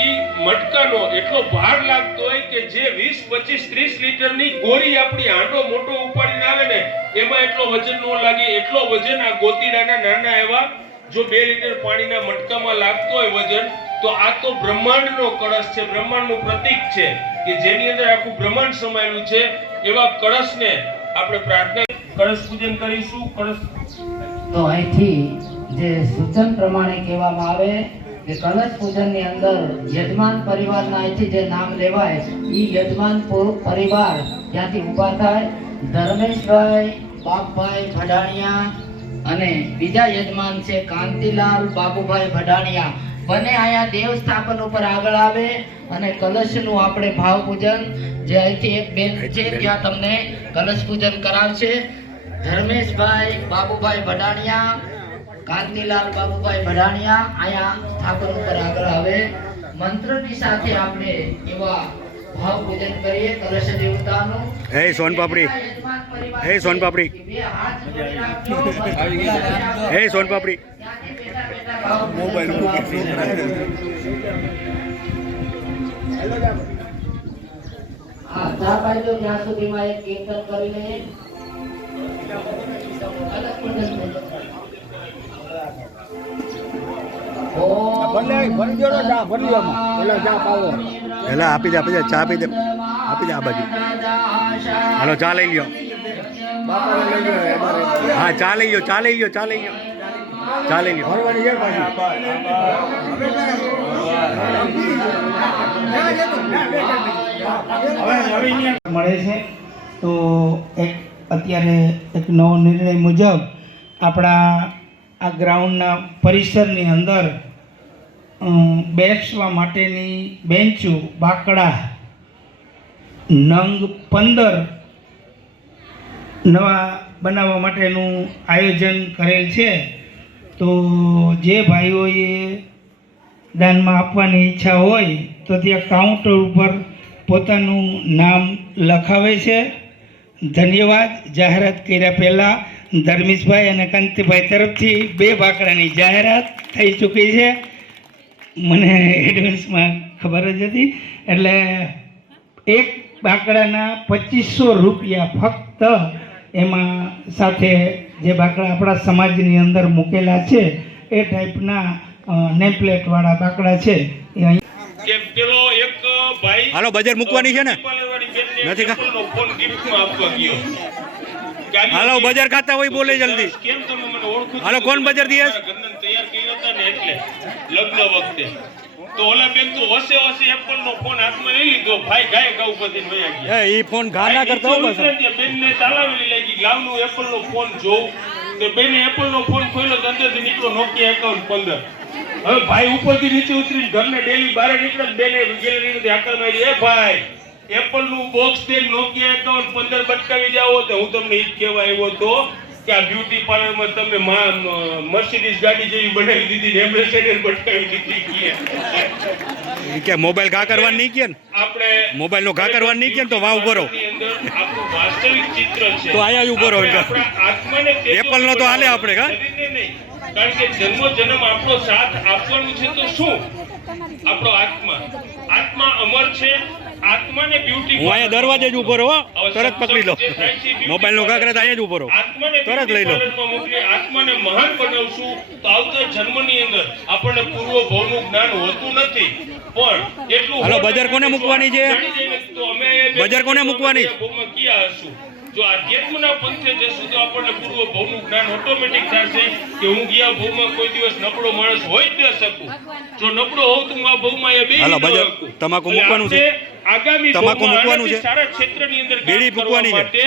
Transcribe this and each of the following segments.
ઈ મટકાનો એટલો ભાર લાગતો હોય કે જે 20, 25, 30 લીટરની ગોળી આપણી હાંડો મોટો ઉપાડીને આવે ને એમાં એટલો વજન ન લાગે. એટલો વજન આ ગોતીડાના નાના એવા જો 2 લીટર પાણીના મટકામાં લાગતો હોય વજન, તો આ તો બ્રહ્માંડનો કળશ છે, બ્રહ્માંડનું પ્રતીક છે કે જેની અંદર આખું બ્રહ્માંડ સમાયેલું છે. એવા કળશને આપણે પ્રાર્થના કળશ પૂજન કરીશું. કળશ તો અહીંથી જે સૂચન પ્રમાણે કહેવામાં આવે કે કલશ પૂજનની અંદર યજમાન પરિવારના અહીંથી જે નામ લેવાય એ યજમાન પરિવાર ત્યાંથી ઊભા થાય. ધર્મેશભાઈ બાપભાઈ ભડાણિયા અને બીજા યજમાન છે કાંતિલાલ બાબુભાઈ ભડાણિયા, બંને અહીંયા દેવ સ્થાપન ઉપર આગળ આવે અને કલશનું આપણે ભાવ પૂજન જે અહીંથી એક બેન છે ત્યાં તમને કલશ પૂજન કરાવશે. ધર્મેશભાઈ બાબુભાઈ ભડાણિયા, કાંતિલાલ બાબુભાઈ ભડાણિયા અહીંયા સ્થાપન ઉપર આગળ આવે. મંત્રની સાથે આપણે એવા ભાવ પૂજન કરીએ કલશ દેવતાનું. હે સોનપાપડી, હે સોનપાપડી, હે સોનપાપડી. હા, ચા પાઈ દો ત્યાં સુધીમાં એક કીર્તન કરી લઈએ. એલા આપી દે, આપી દે, ચા આપી દે, આપી દે આ બાજુ. હાલો ચા લઈ લ્યો. હા ચા લઈ લ્યો, ચા લઈ લ્યો, ચા લઈ લ્યો, ચા લઈ લ્યો. મળે છે તો એક અત્યારે એક નવો નિર્ણય મુજબ આપણા આ ગ્રાઉન્ડના પરિસરની અંદર બેસવા માટેની બેન્ચો બાકડા નંગ 15 નવા બનાવવા માટેનું આયોજન કરેલ છે. તો જે ભાઈઓએ દાનમાં આપવાની ઈચ્છા હોય તો ત્યાં કાઉન્ટર ઉપર પોતાનું નામ લખાવે છે. ધન્યવાદ. જાહેરાત કર્યા પહેલાં ધર્મેશભાઈ અને કાંતિભાઈ તરફથી 2 બાકડાની જાહેરાત થઈ ચૂકી છે. મને એડવાન્સમાં ખબર જ હતી. એટલે એક બાકડાના 2500 રૂપિયા ફક્ત. એમાં સાથે જે બાકડા આપણા સમાજની અંદર મૂકેલા છે એ ટાઈપના નેમપ્લેટવાળા બાકડા છે એ અહીં કે પેલો એક ભાઈ હાલો બજાર મૂકવાની છે ને? નથી ફોન ગિફ્ટમાં આપવા ગયો. હાલો બજાર ખાતા હોય બોલે જલ્દી. કેમ તમે મને ઓળખો છો? હાલો કોણ બજાર દીએ? ગંદન તૈયાર કર્યા હતા ને એટલે લગ્ન વખતે તો ઓલા બેન તો વસે એપલ નો ફોન હાથમાં લઈ લીધો. ભાઈ ગાય ગાઉ બધી વયા ગયા. ઈ ફોન ઘા ના કરતા હો બસ. બેન ને તાલાવેલી લાગી લાવનું એપલ નો ફોન જોઉં તો બેને એપલ નો ફોન ખોલ્યો તો અંદરથી નીકળો નોકિયા એકાઉન્ટ 15. હવે ભાઈ ઉપરથી નીચે ઉતરીને ઘરને ડેલી બહાર નીકળે બેને ગેલેરીમાંથી હાકલ મારી, એ ભાઈ એપલ નું બોક્સ દે નોકિયા એકાઉન્ટ 15 બટકાવી જાઓ. તો હું તમને ઈ જ કહેવા આવ્યો તો કે આ બ્યુટી પાર્લરમાં તમે મર્સિડીઝ ગાડી જેવી બનાવી દીધી ને એમ્બેસેડર બટકાવી દીધી. કે મોબાઈલ ઘા કરવાનું નહીં કે આપણે મોબાઈલ નો ઘા કરવાનું નહીં કે તો વાવ ઉભો રહો. આપણું વાસ્તવિક ચિત્ર છે તો આયા જ ઉભો રહો. આપણા આત્માને એપલ નો તો હાલે આપણે કા નહીં, કારણ કે જન્મ આપણો સાથ આપવાનું છે. તો શું આપણો આત્મા અમર છે. આત્માને બ્યુટી હું અહીંયા દરવાજે જ ઉભો રહો, તરત પકડી લો. મોબાઈલ નો ઘા કરે તો અહીંયા જ ઉભો રહો, તરત લઈ લો. આત્માને મહાન બનાવશું તો આવતા જન્મની અંદર આપણને પૂર્વ ભવનું જ્ઞાન હોતું નથી. પણ એટલું હાલો બજાર કોને મૂકવાની છે? તો અમે બજાર કોને મૂકવાની? ભવમાં ક્યાં હશું? જો આધ્યાત્મના પંથે જશું તો આપણને પૂર્વ ભવનું જ્ઞાન ઓટોમેટિક થશે કે હું ગયા ભવમાં કોઈ દિવસ નબળો માણસ હોય જ ન શકું. જો નબળો હોઉં તો હું આ ભવમાં એ બેહી હાલો બજાર તમાકુ મૂકવાનું છે. આગામી તમાકુ મૂકવાનું છે. સારા ક્ષેત્રની અંદર બીડી મૂકવાની છે.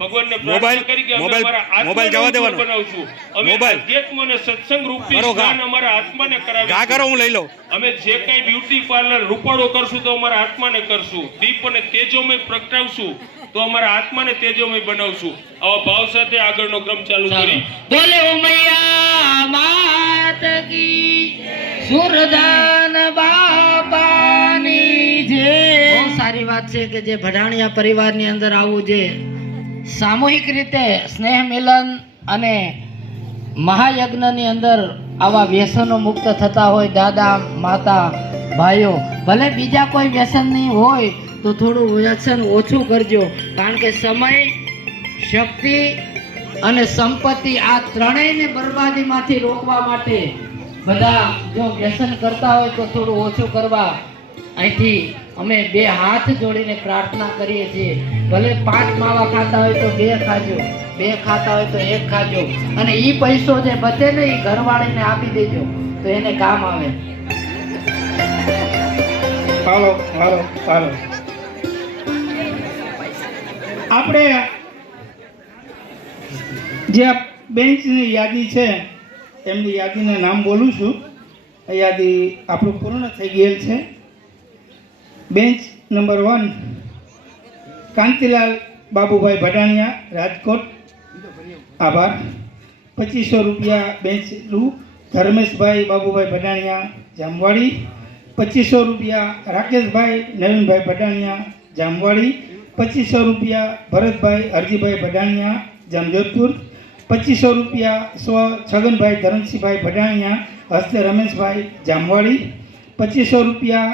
ભગવાનને મોબાઈલ પ્રાર્થના કરી કે અમે મોબાઈલ અમારા મોબાઈલ જવા દેવાનો. બનાવશું. અમે મોબાઈલ. આધ્યાત્મ અને સત્સંગ રૂપી કરો ઘા. જ્ઞાન અમારા આત્માને ઘા કરાવીશું. કરો હું લઈ લઉં. અમે જે કઈ બ્યુટી પાર્લર રૂપાળો કરશું તો અમારા આત્માને કરશું. દીપ અને તેજોમય પ્રગટાવશું તો અમારા આત્માને તેજોમય બનાવશું. આવા ભાવ સાથે આગળનો ક્રમ ચાલુ કરી બોલે ઉમૈયા માત કી સુરદાન બાપાની જય. બહુ સારી વાત છે કે જે ભડાણિયા પરિવારની અંદર આવું જે સામૂહિક રીતે સ્નેહ મિલન અને મહાયજ્ઞની અંદર આવા વ્યસનો મુક્ત થતા હોય દાદા માતા ભાઈઓ, ભલે બીજા કોઈ વ્યસન નહીં હોય તો થોડું વ્યસન ઓછું કરજો, કારણ કે સમય, શક્તિ અને સંપત્તિ આ ત્રણેયને બરબાદીમાંથી રોકવા માટે બધા જો વ્યસન કરતા હોય તો થોડું ઓછું કરવા અહીંથી અમે બે હાથ જોડીને પ્રાર્થના કરીએ છીએ. ભલે 5 માવા ખાતા હોય તો 2 ખાજો, 2 ખાતા હોય તો 1 ખાજો, અને એ પૈસો જે બચે ને એ ઘરવાળીને આપી દેજો તો એને કામ આવે. હાલો હાલો હાલો. આપણે જે બેન્ચની યાદી છે એમની યાદીના નામ બોલું છું. આ યાદી આપણું પૂર્ણ થઈ ગયેલ છે. બેન્ચ નંબર 1 કાંતિલાલ બાબુભાઈ ભડાણિયા, રાજકોટ, આભાર. 2500 રૂપિયા બેન્ચનું ધર્મેશભાઈ બાબુભાઈ ભડાણિયા, જામવાડી. 2500 રૂપિયા રાકેશભાઈ નવીનભાઈ ભડાણિયા, જામવાડી. 2500 રૂપિયા ભરતભાઈ હરજીભાઈ ભડાણિયા, જામજોધપુર. 2500 રૂપિયા સ્વ છગનભાઈ ધરમસિંહભાઈ ભડાણિયા, હસ્તે રમેશભાઈ, જામવાડી. 2500 રૂપિયા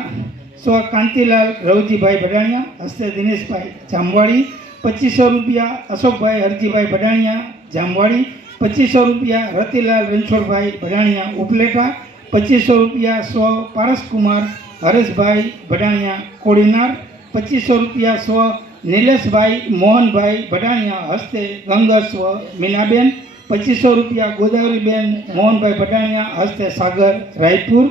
સ્વ કાંતિલાલ રવજીભાઈ ભડાણિયા, હસ્તે દિનેશભાઈ, જામવાડી. 2500 રૂપિયા અશોકભાઈ હરજીભાઈ ભડાણિયા, જામવાડી. 2500 રૂપિયા રતિલાલ રણછોડભાઈ ભડાણિયા, ઉપલેટા. 2500 રૂપિયા સ્વ પારસકુમાર હરેશભાઈ ભડાણિયા, કોડીનાર. 2500 રૂપિયા સ્વ નિલેશભાઈ મોહનભાઈ ભડાણિયા, હસ્તે ગંગા સ્વ મીનાબેન. 2500 રૂપિયા ગોદાવરીબેન મોહનભાઈ ભડાણિયા, હસ્તે સાગર, રાયપુર.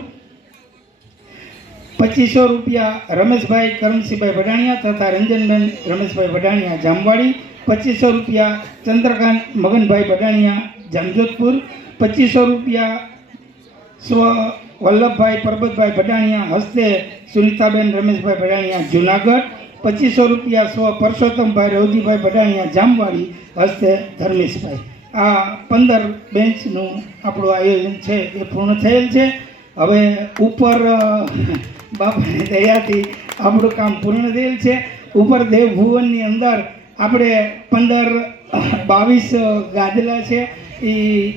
2500 રૂપિયા રમેશભાઈ કરમસિંહભાઈ ભડાણિયા તથા રંજનબેન રમેશભાઈ ભડાણિયા, જામવાડી. 2500 રૂપિયા ચંદ્રકાંત મગનભાઈ ભડાણિયા, જામજોધપુર. 2500 રૂપિયા સ્વ વલ્લભભાઈ પરબતભાઈ ભડાણિયા, હસ્તે સુનિતાબેન રમેશભાઈ ભડાણિયા, જુનાગઢ. 2500 રૂપિયા સ્વ પરસોત્તમભાઈ રવજીભાઈ ભડાણિયા, જામવાડી, હસ્તે ધર્મેશભાઈ. આ 15 બેન્ચનું આપણું આયોજન છે એ પૂર્ણ થયેલ છે. હવે ઉપર બાપાની દયાથી આપણું કામ પૂર્ણ થયેલ છે. ઉપર દેવભુવનની અંદર આપણે 22 ગાદલા છે. એ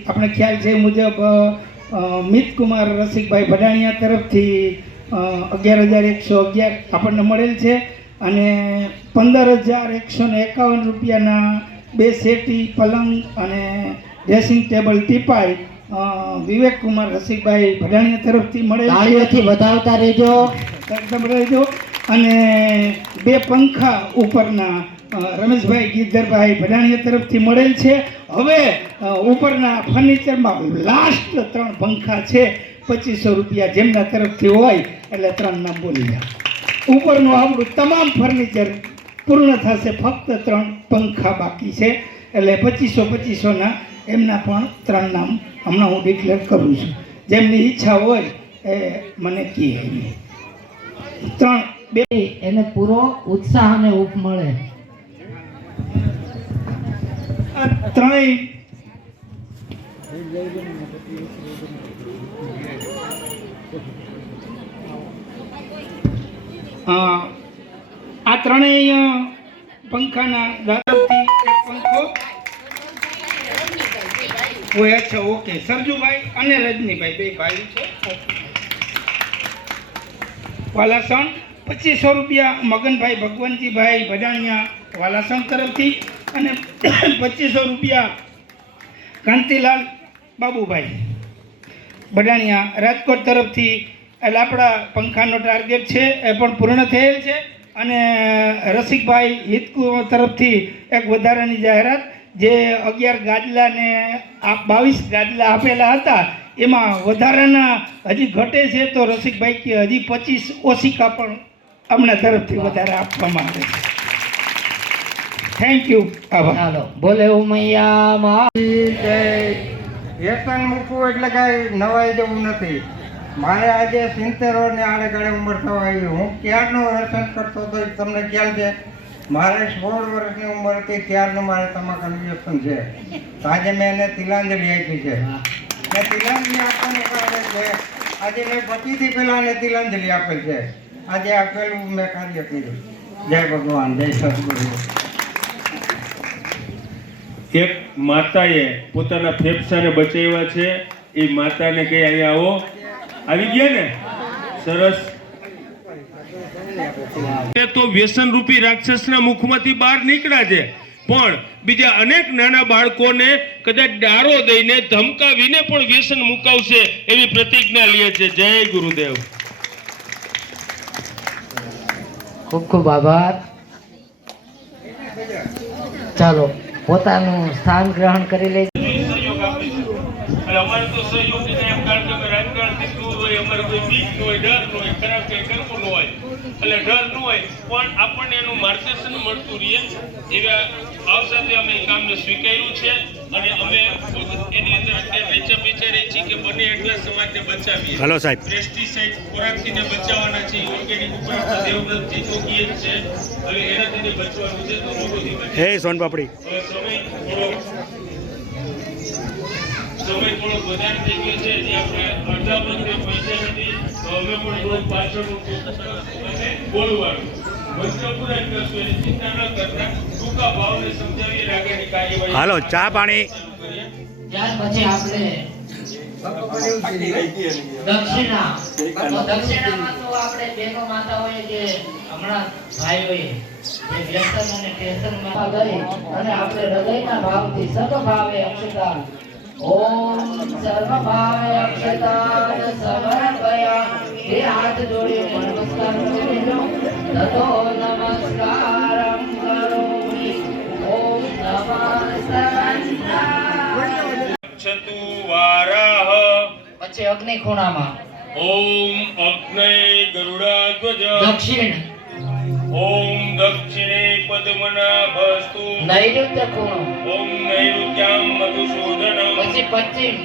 આપણે ખ્યાલ છે મુજબ મિતકુમાર રસિકભાઈ ભડાણિયા તરફથી 11,111 આપણને મળેલ છે, અને 15,151 રૂપિયાના 2 સેટી પલંગ અને ડ્રેસિંગ ટેબલ ટીપાઈ વિવેકકુમાર રસિકભાઈ ભડાણિયા તરફથી મળેલ છે. તાળીઓથી વધાવતા રહેજો. અને 2 પંખા ઉપરના રમેશભાઈ ગીરધરભાઈ ભડાણિયા તરફથી મળેલ છે. હવે ઉપરના ફર્નિચરમાં લાસ્ટ 3 પંખા છે 2500 રૂપિયા જેમના તરફથી હોય એટલે 3 નામ બોલી જાય. ઉપરનું આપણું તમામ ફર્નિચર પૂર્ણ થશે, ફક્ત 3 પંખા બાકી છે એટલે 2500 એમના પણ 3 નામ હમણાં હું ડિક્લેર કરું છું. જેમની ઈચ્છા હોય એ મને કહે. 3 એને પૂરો ઉત્સાહ અને ઉપ મળે. ત્રણેય આ ત્રણેય પંખાના દાદાથી એક પંખો હોય. અચ્છા, ઓકે. સરજુભાઈ અને રજનીભાઈ 2 ભાઈ છે. વાલાસણ 2500 રૂપિયા મગનભાઈ ભગવંતજીભાઈ ભડાણિયા, વાલાસણ તરફથી, અને 2500 રૂપિયા કાંતિલાલ બાબુભાઈ ભડાણિયા, રાજકોટ તરફથી. એટલે આપણા પંખાનો ટાર્ગેટ છે એ પણ પૂર્ણ થયેલ છે. અને રસિકભાઈ હિતકુ તરફથી એક વધારાની જાહેરાત, જે 11 ગાદલા ને 22 ગાદલા આપેલા હતા એમાં વધારાના હજી ઘટે છે, તો રસિકભાઈ કે હજી 25 ઓશિકા પણ અમના તરફથી વધારે આપવામાં આવે છે. Thank you. આભાર. ચાલો બોલે ઉમૈયા વ્યસન મૂકવું એટલે કાંઈ નવાઈ જવું નથી. મારે આજે 70 ને આડે ગાળે ઉંમર થવા આવી. હું ક્યારનો વ્યસન કરતો હતો એ તમને ખ્યાલ છે. મારે 16 વર્ષની ઉંમર હતી ત્યારનું મારે તમાકુનું વ્યસન છે. તો આજે મેં એને તિલાંજલિ આપી છે. મેં તિલાંજલિ આપવાનું કારણ છે આજે મેં 25 થી પહેલાં એને તિલાંજલિ આપેલ છે. આજે આપેલું મેં કાર્ય કર્યું. જય ભગવાન, જય સદગુરુ. એક માતાએ પોતાના ફેફસાને બચાવ્યા છે. એ માતાને કહે અહીંયા આવો. આવી ગયા ને? સરસ. એ તો વ્યસન રૂપી રાક્ષસના મુખમાંથી બહાર નીકળ્યા છે, પણ બીજા અનેક નાના બાળકોને કદાચ ડારો દઈને ધમકાવીને પણ વ્યસન મુકાવશે એવી પ્રતિજ્ઞા લે છે. જય ગુરુદેવ. ખૂબ ખૂબ આભાર. ચાલો પોતાનું સ્થાન ગ્રહણ કરી લેજો. સહયોગ આપીશું. એટલે અમારે તો સહયોગ છે એમ, કારણ કે અમે રાજકારણથી દૂર હોય, અમારે કોઈ બીક ન હોય, ડર ન હોય, ખરાબ કંઈ કરવું ન હોય, એટલે ડર ન હોય, પણ આપણને એનું માર્ગદર્શન મળતું રહે એવા ભાવ સાથે અમે એ કામને સ્વીકાર્યું છે. અને અમે એની અંદર અત્યારે વિચારીએ છીએ કે બને એટલા સમાજને બચાવીએ. હલો સાહેબ. પેસ્ટિસાઇડ ખોરાકથી બચાવવાના છે, ઓર્ગેનિક ઉપર આપણે દેવવ્રતજી ચોકીએ જ છે, અને એનાથી બચવાનું છે. તો રોગોથી બચવાનું. હે સોનપાપડી. હવે સમય થોડો વધારે થઈ ગયો છે, જે આપણે અડધા પંદર પૈસા નથી, તો અમે પણ થોડું પાછળનું બોલવાનું વસ્ત્રપુરા કરશું, એની ચિંતા ન કરતા ટૂંકા ભાવને સમજાવી આગળની કાર્યવાહી. હાલો ચા પાણી. ત્યાર પછી આપણે દક્ષિણા. તો દક્ષિણામાં તો આપણે બહેનો માતાઓએ જે હમણાં ભાઈઓએ જે વ્યસન અને ટેન્શનમાં ગઈ અને આપણે હૃદયના ભાવથી સદભાવે અક્ષતા ઓમ સર્વભાવે અક્ષતા સમર્પયા બે હાથ જોડીને નમસ્કાર કરી લો. તતો નમસ્કારં કરોમિ. ઓમ નમઃ ચતુવારાહ. પછી અગ્નિ ખૂણામાં ઓમ અગ્નય ગરુડાધ્વજ. દક્ષિણ. ઓમ દક્ષિણે પદ્મનાભસ્તુ. નૈઋત્ય ખૂણો. ઓમ નૈઋત્યામ મધુસૂદનમ. પછી પશ્ચિમ.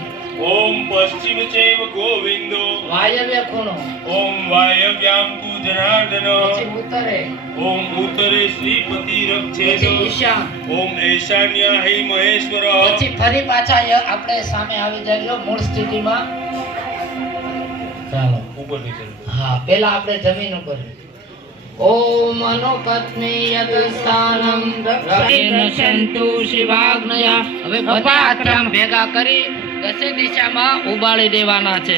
ઓમ પશ્ચિમ ચૈવ ગોવિંદો. વાયવ્ય ખૂણો. ઓમ વાયવ્યામ તુ જનાર્દન. પછી ઉત્તરે. ઓમ ઉત્તરે શ્રીપતિ રક્ષેદ. પછી ઈશાન. ઓમ ઈશાન્યા હૈ મહેશ્વર. પછી ફરી પાછા આપણે સામે આવી જાય મૂળ સ્થિતિમાં. ચાલો ઉપરની તરફ. હા, પેલા આપણે જમીન ઉપર. ઓમ અનુપત્નીયત સ્થાનમ રક્ષેન્તુ શિવાગ્નયા. હવે બધા હાથ આમ ભેગા કરી દસે દિશામાં ઉબાળી દેવાના છે.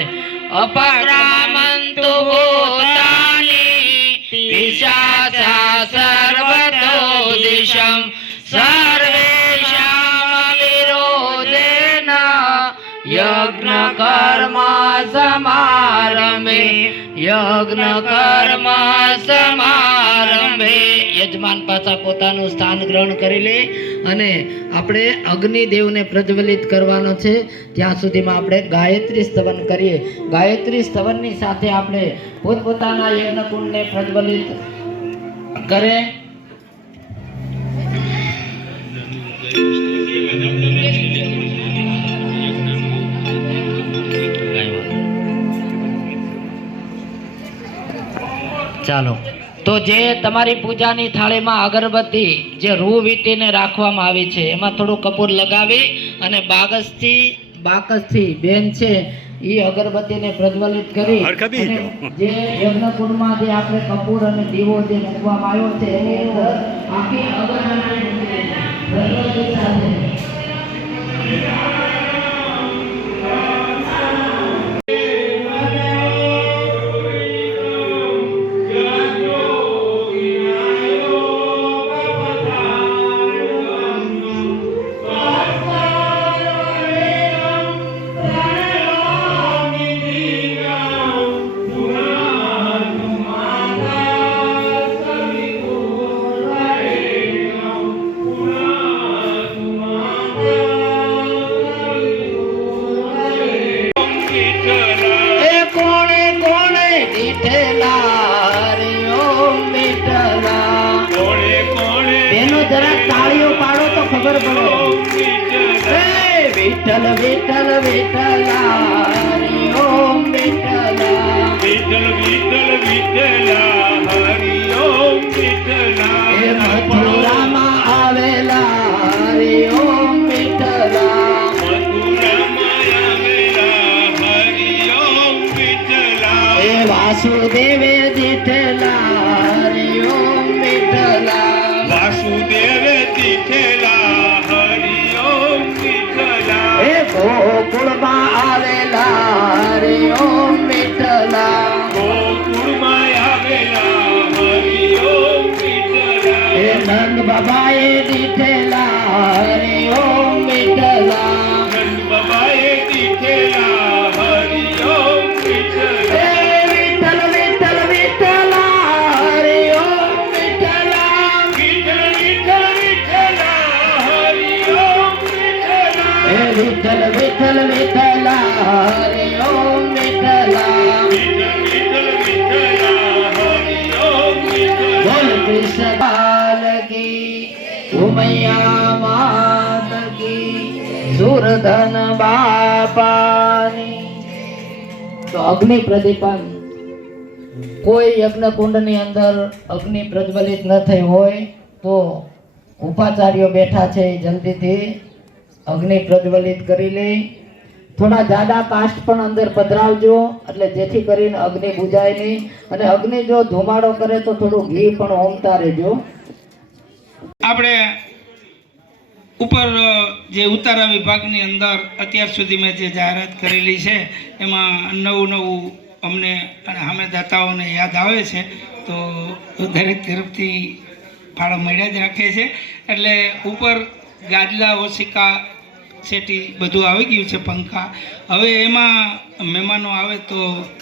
અપક્રામંતુ ભૂતાની દિશા સર્વતો દિશમ સર્વેષામ વિરોધેન યજ્ઞ કર્મ સમારંભે. યજ્ઞ કર્મ સમારંભે. યજમાન પાછા પોતાનું સ્થાન ગ્રહણ કરી લે અને આપણે અગ્નિદેવને પ્રજ્વલિત કરવાનો છે. ત્યાં સુધીમાં આપણે ગાયત્રી સ્તવન કરીએ. ગાયત્રી સ્તવનની સાથે આપણે પોતપોતાના યજ્ઞકુંડને પ્રજ્વલિત કરે. ચાલો, તો જે તમારી પૂજાની થાળીમાં અગરબત્તી જે રૂ વીંટીને રાખવામાં આવી છે એમાં થોડું કપૂર લગાવી અને બાકસથી બેન છે એ અગરબત્તીને પ્રજ્વલિત કરી અને જે યજ્ઞકુંડમાં જે આપણે કપૂર અને દીવો જે મૂકવામાં આવ્યો છે એની અંદર આખી અગરબત્તી પ્રજ્વલિત સાથે વિઠ્ઠલ વિઠ્ઠલ વિઠ્ઠલા હરિ ઓમ વિઠ્ઠલા. વિઠ્ઠલ વિઠ્ઠલ વિઠ્ઠલા હરિ ઓમ વિઠ્ઠલા. હે મથુરામાં આવેલા હરિ ઓમ વિઠ્ઠલા. મથુરામાં આવેલા હરિ ઓમ વિઠ્ઠલા. હે વાસુદેવે દીઠેલા હરિ ઓમ વિઠ્ઠલા. વાસુદેવે દીઠેલા હરિ ઓમ વિઠ્ઠલા. હે ગોકુળમાં આવેલા હરિ ઓમ વિઠ્ઠલા. ગોકુળમાં આવેલા હરિ બાબાએ દીઠેલા હરિ ઓમ વિઠ્ઠલા નંદ બાબાએ દીઠેલા હરિ ઓમ વિઠ્ઠલા. વિઠ્ઠલ વિઠ્ઠલ વિઠ્ઠલા હરિ ઓમ વિઠ્ઠલા વિઠ્ઠલ વિઠ્ઠલ વિઠ્ઠલા હરિ ઓમ વિઠ્ઠલા. વિઠ્ઠલ વિઠ્ઠલ વિઠ્ઠલા હરિ ઓમ વિઠ્ઠલા વિઠ્ઠલ વિઠ્ઠલ વિઠ્ઠલા હરિ ઓમ વિઠ્ઠલા. બોલ કૃષ્ણ બાલ કી ઉમૈયા માત કી સુરધન બાપાની. તો અગ્નિ પ્રદીપન કોઈ યજ્ઞ કુંડની અંદર અગ્નિ પ્રજ્વલિત ન થઈ હોય તો ઉપાચાર્યો બેઠા છે એ જલ્દીથી અગ્નિ પ્રજ્વલિત કરી લે. થોડા જાડા કાષ્ટ પણ અંદર પધરાવજો એટલે જેથી કરીને અગ્નિ બુજાય નહીં. અને અગ્નિ જો ધુમાડો કરે તો થોડું ઘી પણ હોમતા રહેજો. આપણે ઉપર જે ઉતારા વિભાગની અંદર અત્યાર સુધી મેં જે જાહેરાત કરેલી છે એમાં નવું અમને અને અમે દાતાઓને યાદ આવે છે તો દરેક તરફથી ફાળો મળ્યા જ રાખે છે. એટલે ઉપર ગાદલા ઓશિકા સેટી બધું આવી ગયું છે, પંખા. હવે એમાં મહેમાનો આવે તો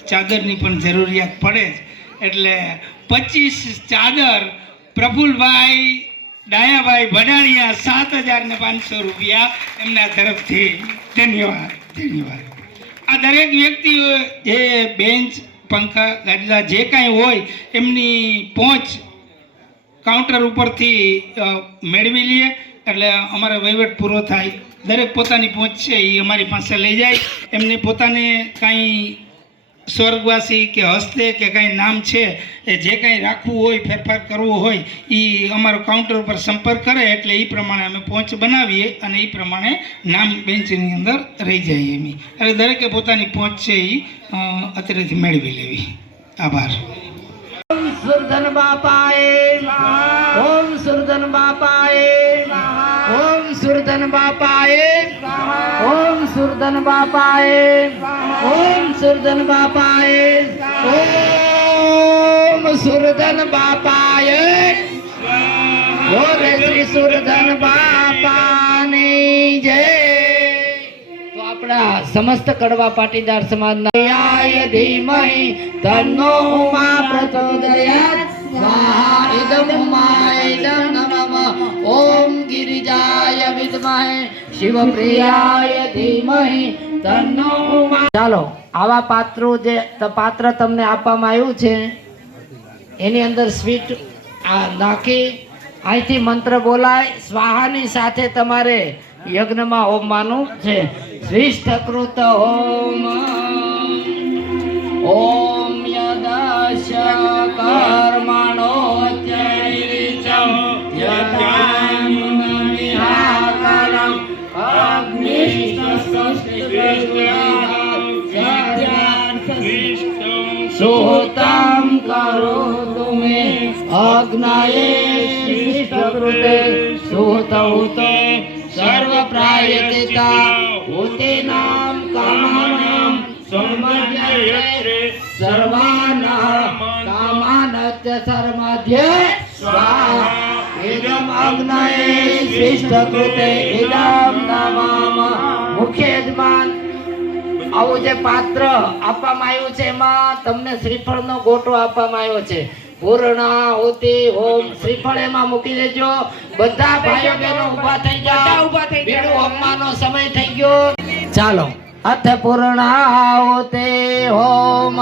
ચાદરની પણ જરૂરિયાત પડે જ. એટલે 25 ચાદર પ્રફુલભાઈ ડાયાભાઈ ભડાણિયા 7,500 રૂપિયા એમના તરફથી. ધન્યવાદ ધન્યવાદ. આ દરેક વ્યક્તિઓ જે બેન્ચ પંખા ગાદલા જે કાંઈ હોય એમની પહોંચ કાઉન્ટર ઉપરથી મેળવી લઈએ એટલે અમારો વહીવટ પૂરો થાય. દરેક પોતાની પહોંચ છે એ અમારી પાસે લઈ જાય. એમને પોતાને કાંઈ સ્વર્ગવાસી કે હસ્તે કે કાંઈ નામ છે એ જે કાંઈ રાખવું હોય, ફેરફાર કરવો હોય એ અમારો કાઉન્ટર ઉપર સંપર્ક કરે એટલે એ પ્રમાણે અમે પહોંચ બનાવીએ અને એ પ્રમાણે નામ બેન્ચની અંદર રહી જાય એમની. એટલે દરેકે પોતાની પહોંચ છે એ અત્યારેથી મેળવી લેવી. આભાર. ઓમ સુરધન બાપાએ ઓમ સુરધન બાપાએ ઓમ સુરધન બાપાએ ઓમ સુરધન બાપાએ ઓમ સુરધન બાપાએ ઓમ સુરધન બાપાએ બોલે શ્રી સુરધન બાપાની જય. તો આપણા સમસ્ત કડવા પાટીદાર સમાજના ધીમહિ તન્નો ઉમા પ્રચોદયાત સ્વાહા ઇદમ ઉમાય નમઃ ઓમ ગિરિજાય વિદ્મહે શિવપ્રિયાય ધીમહિ તન્નો ઉમા. ચાલો આવા પાત્ર તમને આપવામાં આવ્યું છે એની અંદર સ્વીટ નાખી અહીંથી મંત્ર બોલાય. સ્વાહાની સાથે તમારે યજ્ઞમાં હોમવાનું છે. શ્રેષ્ઠકૃત હોમ ઓમ યદશ કર્મણો ચૈરિચમ યજ્ઞાનિહાકરમ સુહૃતમ કરોતુ મે અગ્નયે શ્રેષ્ઠકૃતે સુહૃતૌતો સર્વ પ્રાયતિતા હોતે નામ કામાનામ સમજ્યતે સર્વાનામ કામાનત્ય સર્વમધ્ય સ્વાહા ઇદમ અગ્નયે શ્રેષ્ઠકૃતે ઇદમ નમામ. મુખ્ય યજમાન આવું જે પાત્ર આપવામાં આવ્યું છે એમાં તમને શ્રીફળનો ગોટો આપવામાં આવ્યો છે. પૂર્ણાહુતિ હોમ શ્રીફળ એમાં મૂકી દેજો. બધા ભાઈઓ બહેનો ઊભા થઈ જાઓ. બીડું હોમવાનો સમય થઈ ગયો. ચાલો અથ પૂર્ણાહુતિ હોમ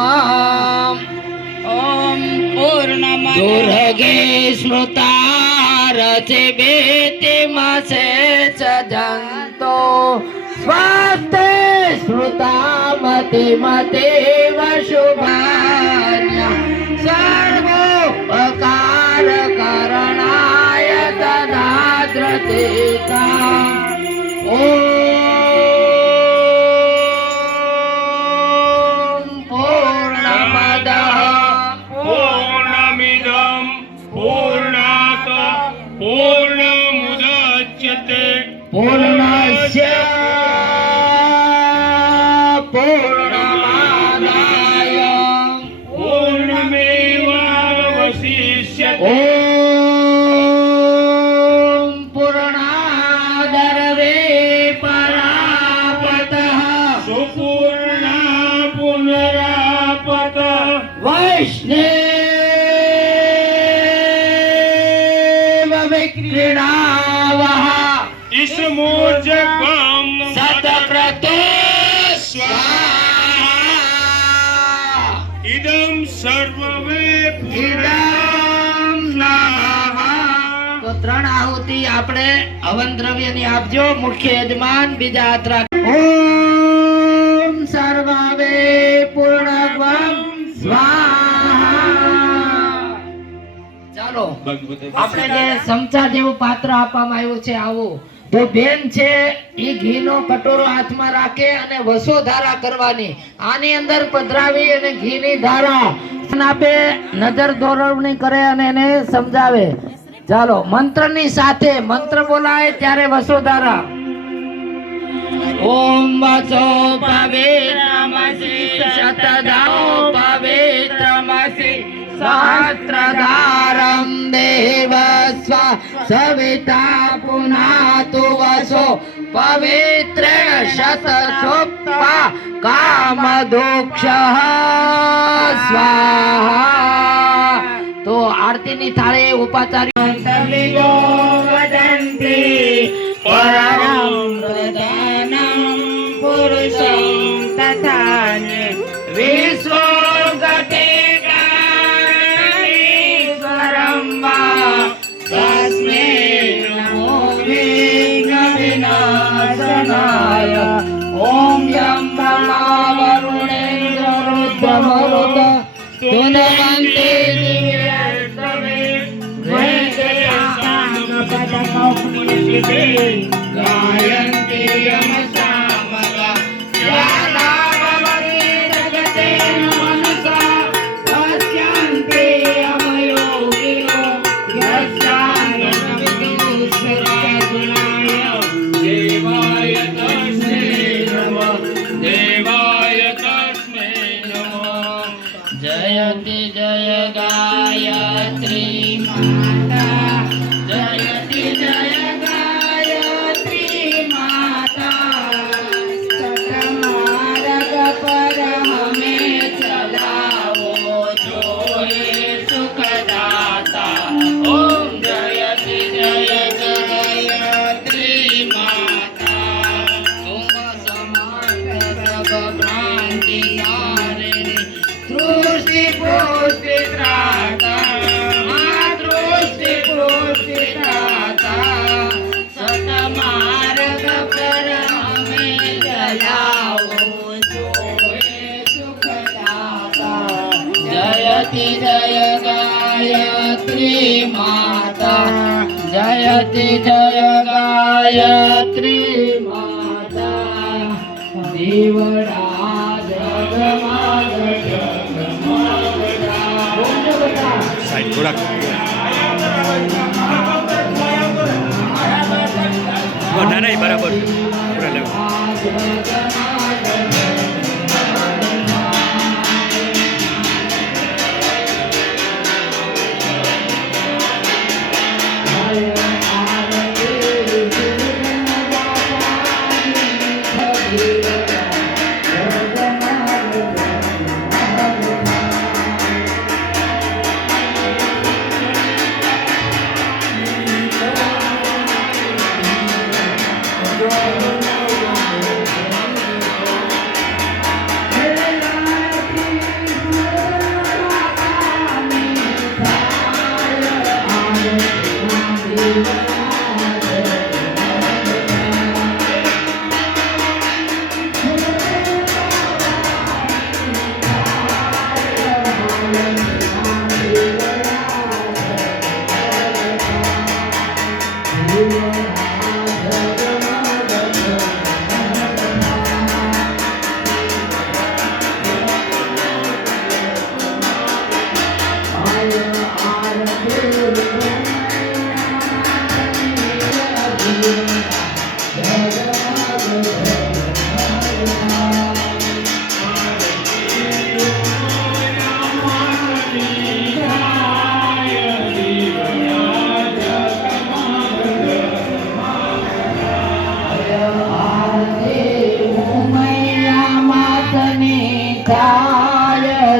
ઓમ પૂર્ણમદ દુર્ગે સ્મૃતા રચે બેતે માસે સજંતો સ્વાસ્તે સ્મૃતા મતે મતે શુભાન્ય સર્વોપકાર કરણાય તદાદ્રતિકા. ઓમ પૂર્ણમદ પૂર્ણમિદં પૂર્ણાત પૂર્ણમુદચ્યતે પૂર્ણસ્ય પૂર્ણમાદાય પૂર્ણમેવાવશિષ્યતે. वैष्णव विक्रीणावः ईशमोजकं सतक्रतो स्वाहा इदं सर्ववे इदं नमः। તો ત્રણ આહુતિ આપણે હવન દ્રવ્યની આપજો. મુખ્ય યજમાન, બીજા આત્રા. ઓમ સર્વવે પૂર્ણવમ સ્વાહા. ચાલો આપણે જે ચમચા જેવું પાત્ર આપવામાં આવ્યું છે આવું, તો બેન છે એ ઘીનો કટોરો હાથમાં રાખે અને વસોધારા કરવાની. આની અંદર પધરાવી અને ઘીની ધારા આપે, નજર દોરવણી કરે અને એને સમજાવે. ચાલો મંત્રની સાથે મંત્ર બોલાય ત્યારે વસોધારા. ઓમ વસો પવિત્રમસી શતદો પવિત્રમસી સહસ્રધારમ દેવસ્વ સવિતા પુનાતુ વસો પવિત્રેણ શતસુપ્તા કામદોક્ષ સ્વાહા. તો આરતીની થાળી ઉપાચાર્ય પરમ પ્રધાનમ પુરુષમ તથાન્યે વિશ્વગતિકારીશ્વરમ વા તસ્મૈ નમો વિઘ્ન વિનાશનાય. ઓમ યમ બ્રહ્મા વરુણેન્દ્ર રુદ્રમરુત તુનવન્તે गायन्ति यमसामगा यादावति जगते मनसा पश्यन्ति यमयोगिनो यस्यानविदुस्वराजुनाय देवाय तस्मै नमः देवाय तस्मै नमः. जयति जय गायत्री माता जयति जय गायत्री माता सतमार्ग पर हमें चलाओ जो ये सुखदाता. ओम जयति जय गायत्री माता तुम समर्थ सब भ्रांति नारिणी दृष्टि पुष्टि त्राता दृष्टि पुष्टि त्राता सतमार्ग पर हमें चलाओ जो ये सुखदाता. जयति जय गायत्री माता जयति जय गायत्री माता દીવડા જગમાગ જગમગતા. સાહેબ થોડાક ના નહીં બરાબર છે. પૂરા લેવું.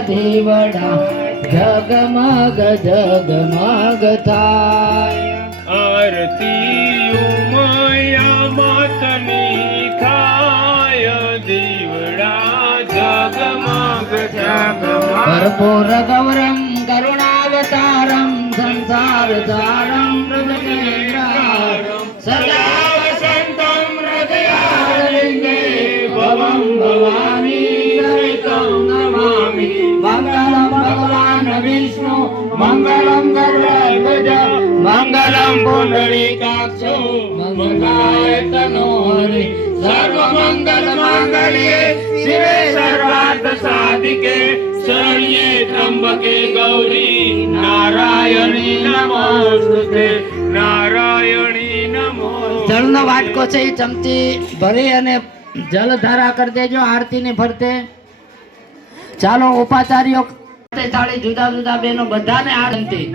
દીવડા જગમગ જગમગ થાય. આરતી ઉમયા માતની થાય દીવડા જગમગ જગમગ. કર્પૂર ગૌરમ કરુણાવતારમ સંસાર સારમ હૃદયગ્રારમ સદા વસંતમ હૃદયારવિંદે ભવમ ભવાની સરિતમ નમામિ. મંગલમ ભગવાન વિષ્ણુ મંગલમ ગરુડધ્વજ મંગલમ પુંડરીકાક્ષો મંગલાય તનો હરિ. સર્વ મંગલ માંગલ્યે શિવે સર્વાર્થ સાધિકે શરણ્યે ત્રંબકે ગૌરી નારાયણી નમોસ્તુતે. નારાયણી નમો. જળનો વાટકો છે એ ચમચી ભરી અને જલ ધારા કરી દેજો આરતીની ફરતે. ચાલો ઉપાચાર્યો જુદા જુદા બહેનો બધાને આરતી.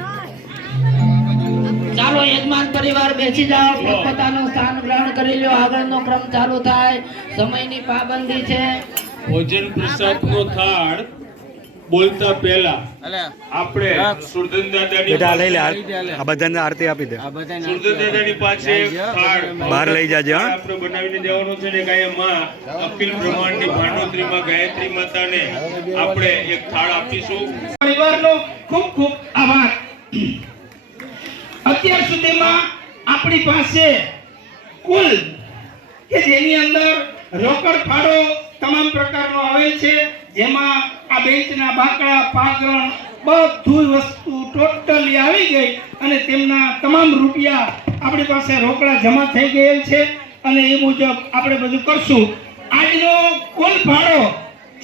ચાલો યજમાન પરિવાર બેસી જાઓ, પોતાનું સ્થાન ગ્રહણ કરી લો. આગળનો ક્રમ ચાલુ થાય. સમયની પાબંદી છે. ભોજન પ્રસાદનો થાળ બોલતા પહેલા આપણે સુરધન દાદાની બેટા લઈ લે આ બધાને આરતી આપી દે. સુરધન દાદાની પાસે થાળ બહાર લઈ જાજે, હા. આપણે બનાવીને દેવાનો છે ને કાંઈ માં અખિલ બ્રહ્માંડની ભાનોત્રીમાં ગાયત્રી માતાને આપણે એક થાળ આપીશું. પરિવારનો ખૂબ ખૂબ આભાર. અત્યાર સુધીમાં આપણી પાસે કુલ કે જેની અંદર રોકડ ફાળો તમામ પ્રકારનો આવે છે, જેમાં આ બેંચના બાકડા પાગરણ બધું વસ્તુ ટોટલી આવી ગઈ અને તેમના તમામ રૂપિયા આપણી પાસે રોકડા જમા થઈ ગયેલ છે અને એ મુજબ આપણે બધું કરશું. આજનો કુલ ફાળો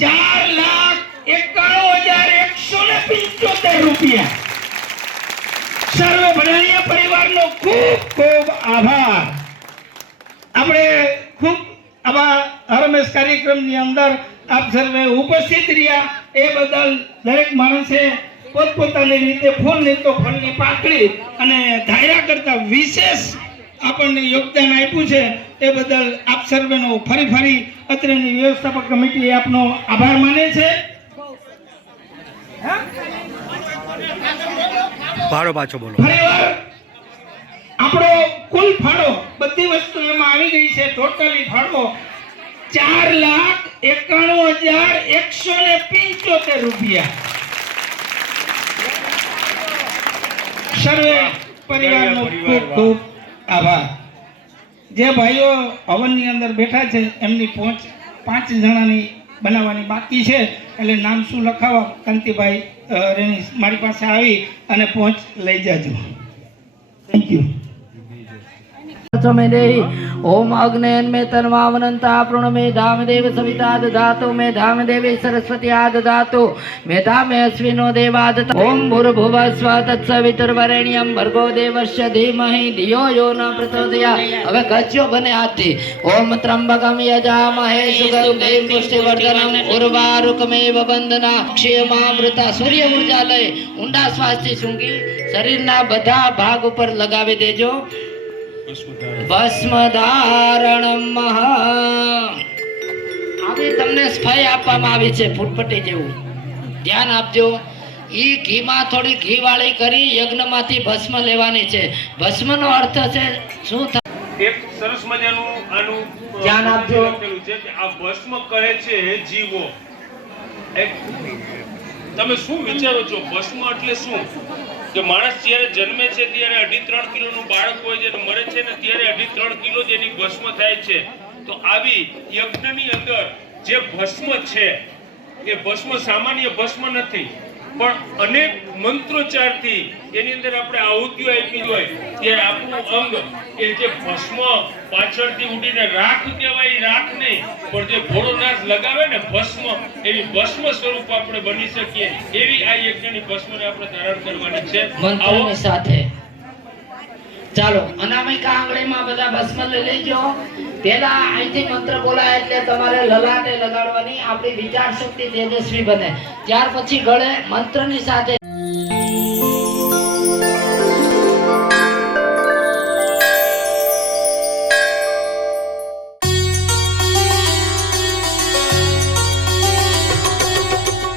4,91,175 રૂપિયા. સર્વ ભણાણીયા પરિવારનો ખૂબ ખૂબ આભાર. આપણે ખૂબ આવા હરમેશ કાર્યક્રમની અંદર આપ સર્વે ઉપસ્થિત રહ્યા એ બદલ દરેક માણસે પોતપોતાની રીતે ફૂલ નહીં તો ફળની પાકડી અને ધાર્યા કરતા વિશેષ આપણને યોગદાન આપ્યું છે એ બદલ આપ સર્વેનો ફરી અત્રેની વ્યવસ્થાપક કમિટી આપનો આભાર માને છે. ફાળો પાછો બોલો. ફરીવાર આપણો કુલ ફાળો બધી વસ્તુ એમાં આવી ગઈ છે. ટોટલી ફાળો 4,91,175 રૂપિયા. સર્વે પરિવારનો ખૂબ ખૂબ આભાર. જે ભાઈઓ હવનની અંદર બેઠા છે એમની પહોંચ 5 જણાની બનાવવાની બાકી છે, એટલે નામ શું લખાવવા કાંતિભાઈ રેની મારી પાસે આવી અને પહોંચ લઈ જાજો. Thank you. ओम अग्नेन में तन्वावनंता प्रण में धाम देव सविता दधातु में धाम देवी सरस्वती दधातु मेधा में अश्विनो देवादता ओम भूर्भुव स्व तत्सवितुर्वरेण्यं भर्गो देवस्य धीमहि धियो यो न प्रचोदयात्. હવે ગચ્યો બને હાથી. ઓમ ત્રંબકમ યજામહે સુગંધિમ પુષ્ટિવર્ધનમ ઉર્વારુકમેવ બંધના ક્ષેમામૃતા. સૂર્ય ઊર્જા લઈ ઊંડા શ્વાસથી સૂંઘી શરીરના બધા ભાગ ઉપર લગાવી દેજો. ભસ્મધારણમ આવી તમને સ્ફય આપવામાં આવી છે ફૂટપટ્ટી જેવું. ધ્યાન આપજો. ઈ ઘીમાં થોડી ઘી વાળી કરી યજ્ઞમાંથી ભસ્મ લેવાની છે. ભસ્મનો અર્થ છે શું થાય? એક સરસ મજાનું આનું ધ્યાન આપજો. લખેલું છે કે આ ભસ્મ કહે છે જીવો. તમે શું વિચારો છો ભસ્મ એટલે શું? કે માણસ જ્યારે જન્મે છે ત્યારે 2.5-3 કિલોનું બાળક હોય છે અને મરે છે ને ત્યારે 2.5-3 કિલો જેની ભસ્મ થાય છે. તો આવી યજ્ઞની અંદર જે ભસ્મ છે એ ભસ્મ સામાન્ય ભસ્મ નથી, પણ અનેક મંત્રોચ્ચારથી એની અંદર આપણે આહુતિઓ આપી હોય ત્યારે આપણું અંગ એ જે ભસ્મ પાછળથી ઉડીને રાખ કહેવાય, રાખ નહીં પણ જે ભોળોનાથ લગાવે ને ભસ્મ, એવી ભસ્મ સ્વરૂપ આપણે બની શકીએ એવી આ યજ્ઞની ભસ્મને આપણે ધારણ કરવાની છે મંત્રની સાથે. ચાલો અનામિકા આંગળીમાં બધા ભસ્મ લઈ લેજો. પેલા અહીંથી મંત્ર બોલાય એટલે તમારે લલાટે લગાડવાની. આપણી વિચાર શક્તિ તેજસ્વી બને. ત્યાર પછી ગળે મંત્રની સાથે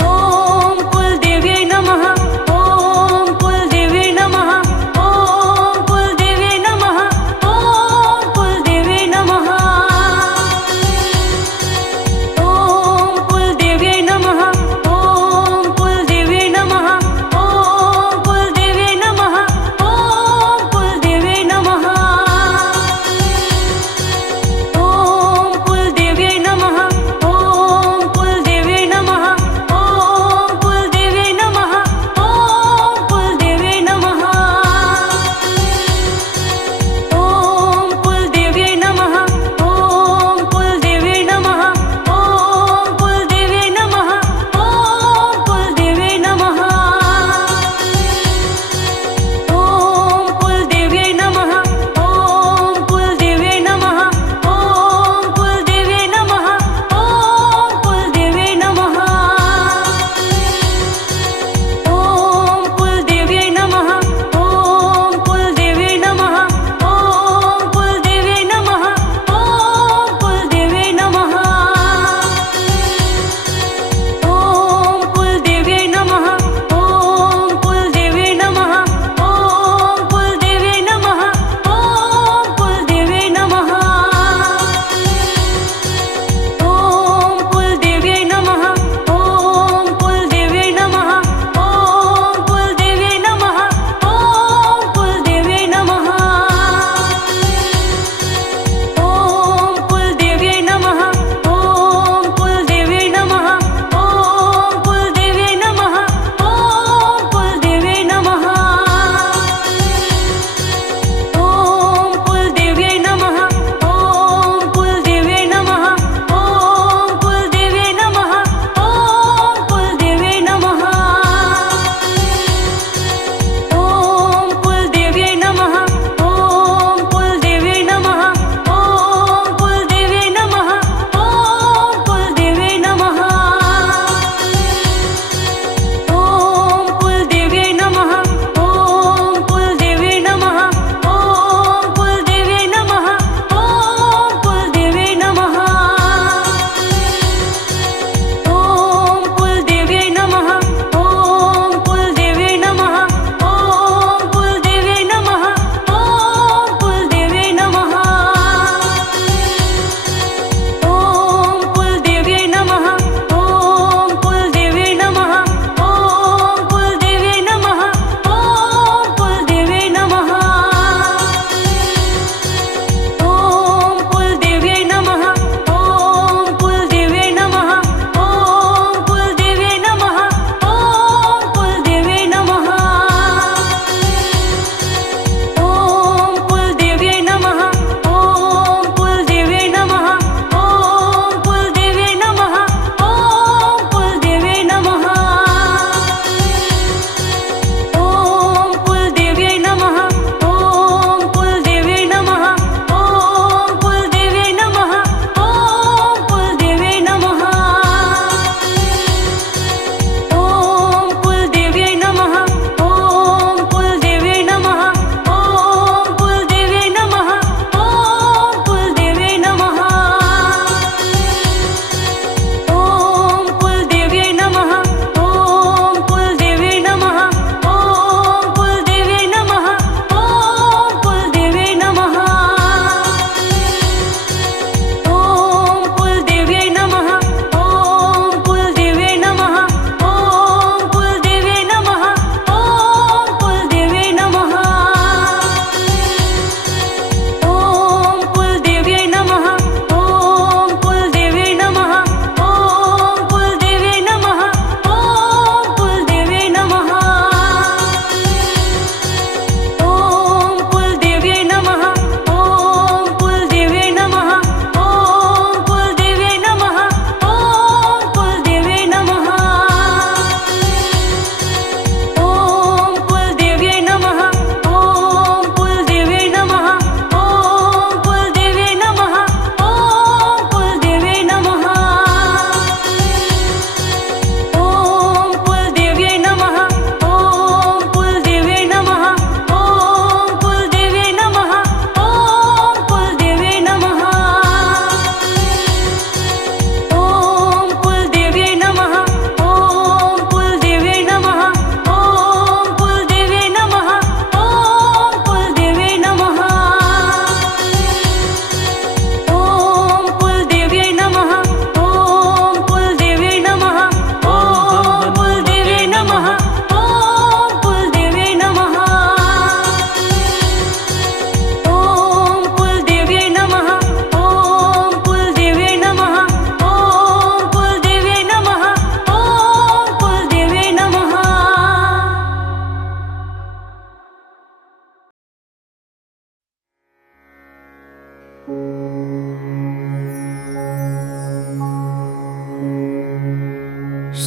ॐ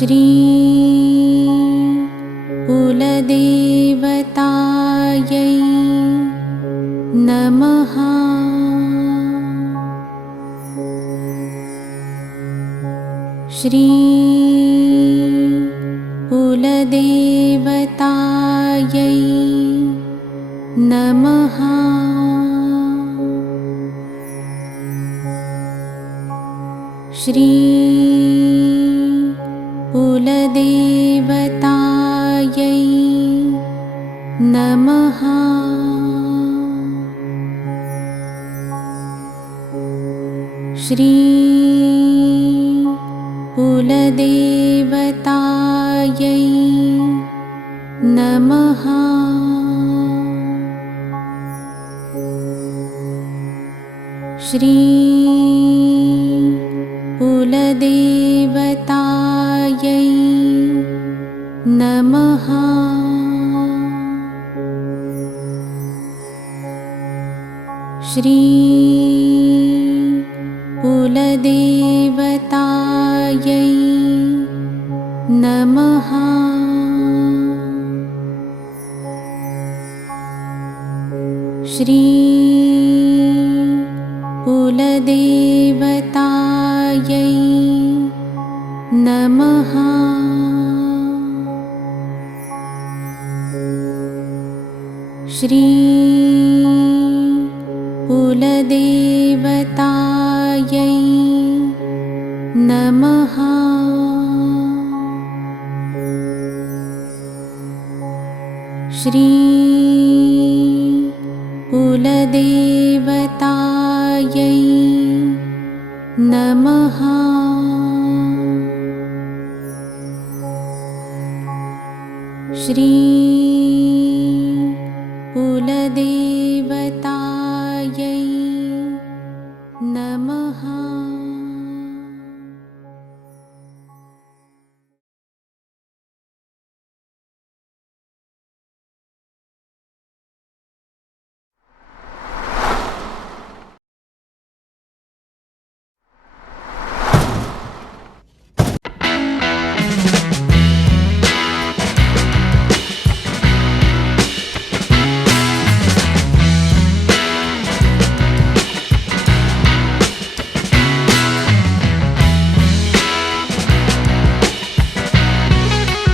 श्री कुलदेवतायै नमः। श्री कुलदेवतायै नमः। श्री कुलदेवतायै नमः। श्री कुलदेवतायै नमः। श्री कुलदेवतायै नमः। श्री कुलदेवतायै नमः। श्री कुलदेवतायै नमः। श्री कुलदेवतायै नमः। श्री कुलदेवतायै नमः। श्री कुलदेवतायै नमः।